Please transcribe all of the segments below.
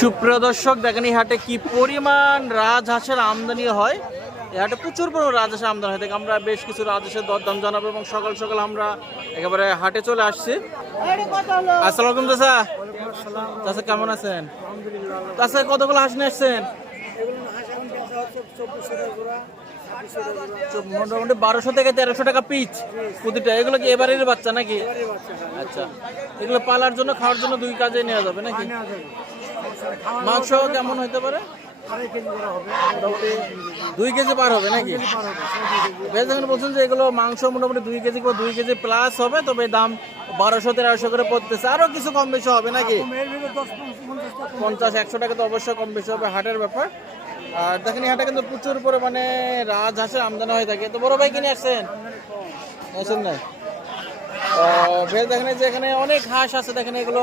সুপ্রিয় দর্শক, দেখেন এই হাটে কি পরিমাণ রাজহাঁসের আমদানি হয়। এই হাটে প্রচুর পরিমাণ রাজহাঁসের আমদানি হয়। আমরা বেশ কিছু রাজহাঁসের দরদাম জানাব এবং সকাল সকাল আমরা একেবারে হাটে চলে আসছি। আসসালামু আলাইকুম চাচা, কেমন আছেন? চাচা, কতগুলো হাঁস নিয়ে আসছেন? মোটামুটি বারোশো থেকে তেরোশো টাকা পিচ প্রতিটা। এগুলো কি এবারের বাচ্চা নাকি? আচ্ছা। এগুলো পালার জন্য, খাওয়ার জন্য দুই কাজে নেওয়া যাবে নাকি? মাংস কেমন হতে পারে? দুই কেজি পার হবে নাকি? বেশ, এখানে বলছেন যে এগুলো মাংস মোটামুটি দুই কেজি করে দুই কেজি প্লাস হবে, তবে দাম বারোশো, তেরোশো করে পড়তেছে। আরও কিছু কম বেশি হবে নাকি? পঞ্চাশ, একশো টাকা তো অবশ্যই কম বেশি হবে, হাটের ব্যাপার। আর দেখেন হাটে কিন্তু প্রচুর পরিমাণে রাজহাঁসের আমদানি হয়ে থাকে। তো বড় ভাই কিনে আসছেন? আসেন না বেশ দেখেন যে এখানে অনেক হাঁস আছে দেখেন এগুলো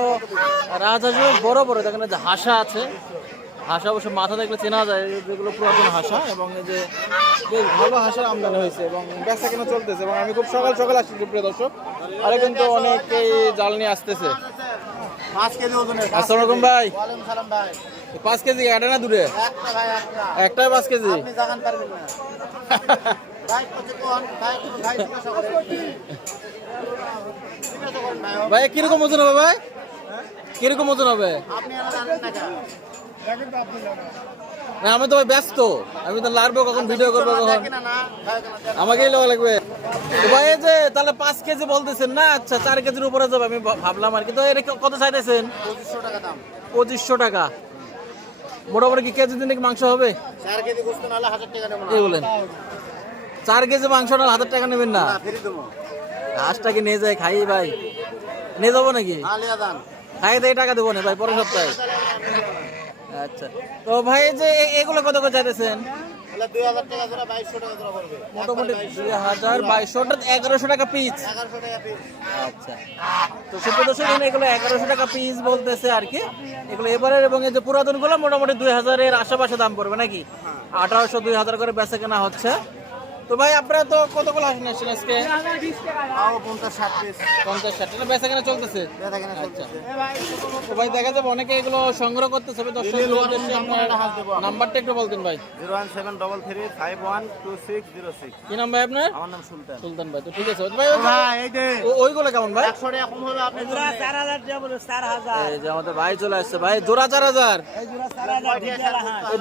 রাজহাঁস বড় বড় দেখেন যে হাঁসা আছে। হাঁসা অবশ্য মাথা দেখলে চেনা যায় যেগুলো পুরাতন হাঁসা এবং এই যে বেশ ভালো হাঁসের আমদানি হয়েছে এবং ব্যবসা কেনা চলতেছে এবং আমি খুব সকাল সকাল আসছি প্রিয় দর্শক। আরে কিন্তু অনেকেই জাল নিয়ে আসতেছে। আসসালামু ভাই। পাঁচ কেজি এটা না দূরে একটা একটাই পাঁচ কেজি? পারবেন না ভাই কত কোন ভাই ভাই জিজ্ঞাসা করেন জিজ্ঞাসা করেন ভাই ভাই কীরকম ওজন হবে ভাই? কীরকম ওজন হবে? না আমি তো ভাই ব্যস্ত। আমি তো লাড়বো কখন ভিডিও করব কখন? আমাকেই লওয়া লাগবে। ভাই এই যে তাহলে পাঁচ কেজি বলতেছেন না? আচ্ছা চার কেজির উপরে যাবে আমি ভাবলাম আর কি। তো এর কত চাইতেছেন? পঁচিশশো টাকা দাম। পঁচিশশো টাকা। মোটামুটি কি কেজি দিনে মাংস হবে? চার কেজি গোস্ত নাহলে হাজার টাকা দেবো বলেন। চার কেজি মাংস না হাজার টাকা নেবেন না? হাঁসটাকে নিয়ে যায় খাই ভাই? নিয়ে যাব নাকি? খাই দিয়ে টাকা দেবো না ভাই পরের সপ্তাহে। আচ্ছা। তো ভাই যে এগুলো কত করে চাইতেছেন? মোটামুটি দুই হাজার বাইশশো এগারোশো টাকা পিস আচ্ছা। তো সুপ্রদর্শক এগুলো এগারোশো টাকা পিস বলতেছে আর কি। এগুলো এবারের এবং এই যে পুরাতনগুলো মোটামুটি দুই হাজারের আশেপাশে দাম পড়বে নাকি? আঠারোশো দুই হাজার করে বেচা কেনা হচ্ছে। তো ভাই আপনারা তো কতগুলো হাসি আসছেন আজকে? পঞ্চাশ ষাট পিস পঞ্চাশ ষাট টাকা বেচা কেনা চলতেছে? বেচা কেনা আচ্ছা। চলতেছে। তো ভাই দেখা যাবে অনেকে এগুলো সংগ্রহ করতেছে নাম্বারটা একটু বলতেন ভাই। Zero one seven double three five one two six zero six. কি নাম ভাই আপনার? আমার নাম সুলতান। সুলতান ভাই তো ঠিক আছে। ভাই ওই এই যে ওইগুলো কেমন ভাই? একশো টাকা কম হবে আপনি চার হাজার চার হাজার। এই যে আমাদের ভাই চলে আসছে। ভাই জোড়া চার হাজার।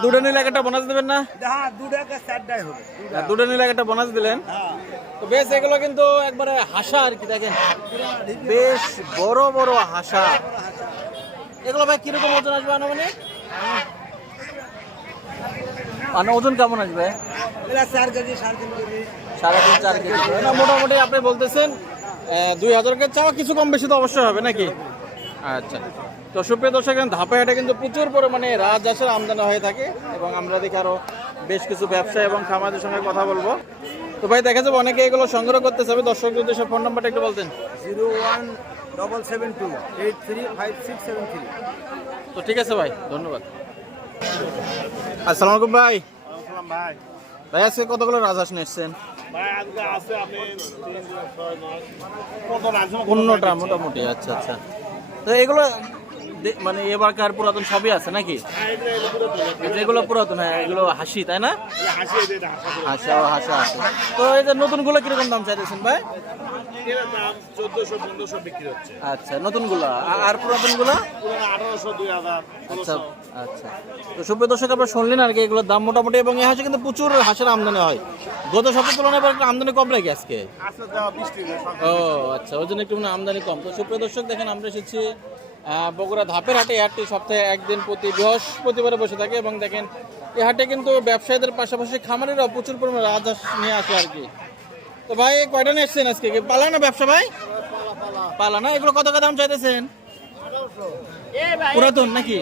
দুটো নিলে একটা বোনাস দেবেন না? হ্যাঁ হবে। দুটো নিলে একটা বোনাস দিলেন। তো বেশ এগুলো কিন্তু একবারে হাসা আর কি দেখেন। বেশ বড় বড় হাসা। এগুলো ভাই কীরকম ওজন আসবে আনুমানিক? মানে ওজন কেমন আসবে? সাড়ে তিন চার কেজি। না মোটামুটি আপনি বলতেছেন দুই হাজার কেজি চাওয়া কিছু কম বেশি তো অবশ্যই হবে নাকি? আচ্ছা। তো সুপ্রিয় দর্শক ধাপে হাটে কিন্তু প্রচুর পরিমাণে রাজহাঁসের আমদানি হয়ে থাকে এবং আমরা দেখি আরও বেশ কিছু ব্যবসা এবং খামারদের সঙ্গে কথা বলব। তো ভাই দেখা যাবে অনেকে এগুলো সংগ্রহ করতে চাবে দর্শকদের উদ্দেশ্যে ফোন নাম্বারটা একটু বলতেন। Zero one double seven two eight three five six seven three. তো ঠিক আছে ভাই ধন্যবাদ। আসসালামু আলাইকুম ভাই। ভাই। ভাই আজকে কতগুলো রাজহাঁস আছে পনেরোটা মোটামুটি আচ্ছা আচ্ছা। তো এগুলো মানে এবারকার পুরাতন সবই আছে নাকি? যেগুলো পুরাতন হ্যাঁ এগুলো হাসি তাই না? হাসি হাসা ও হাসা আছে তো এই যে নতুনগুলো কীরকম দাম চাইতেছেন ভাই? আচ্ছা নতুনগুলো। আর পুরাতনগুলো? আচ্ছা আচ্ছা। তো সুপ্রিয় দর্শক আপনারা শুনলেন আর কি এগুলোর দাম মোটামুটি এবং এই হাঁসে কিন্তু প্রচুর হাঁসের আমদানি হয়। গত সপ্তাহের তুলনায় একটু আমদানি কম লাগে আজকে? বৃষ্টি ও আচ্ছা ওই জন্য একটু মানে আমদানি কম। তো সুপ্রিয় দর্শক দেখেন আমরা এসেছি বগুড়া ধাপের হাটে হাটটি সপ্তাহে একদিন প্রতি বৃহস্পতিবারে বসে থাকে এবং দেখেন এই হাটে কিন্তু ব্যবসায়ীদের পাশাপাশি খামারেরাও প্রচুর পরিমাণে রাজহাঁস নিয়ে আসে আর কি। তো ভাই, কয়টা নিয়ে এসছেন আজকে? পালা না ব্যবসা ভাই? পালা না? এগুলো কত টাকা দাম চাইতেছেন? পুরাতন নাকি?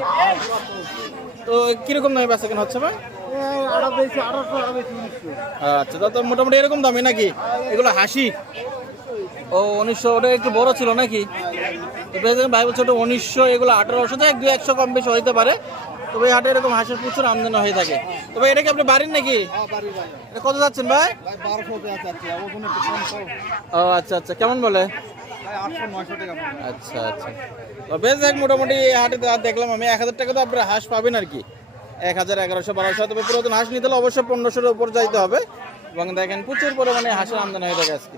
তো কীরকম দামে বেচা কেন হচ্ছে ভাই? আচ্ছা তা মোটামুটি এরকম দামই নাকি? এগুলো হাসি? ও, উনিশশো ওটা একটু বড় ছিল নাকি? ভাই বলছে ওটা উনিশশো এগুলো আঠারোশো তো এক দু একশো কম বেশি হইতে পারে। তবে এই হাটে এরকম হাঁসের প্রচুর আমদানি হয়ে থাকে। তবে এটা কি আপনি বাড়ির নাকি? এটা কত যাচ্ছেন ভাই? ও আচ্ছা আচ্ছা। কেমন বলে? আচ্ছা আচ্ছা। বেশ দেখ মোটামুটি এই হাটে দেখলাম আমি। এক হাজার টাকা তো আপনার হাঁস পাবেন আর কি। এক হাজার এগারোশো বারোশো তবে পুরাতন হাঁস নিতে হলে অবশ্যই পনেরোশোর উপর যাইতে হবে। এবং দেখেন প্রচুর পরিমাণে হাঁসের আমদানি হয়ে থাকে আজকে।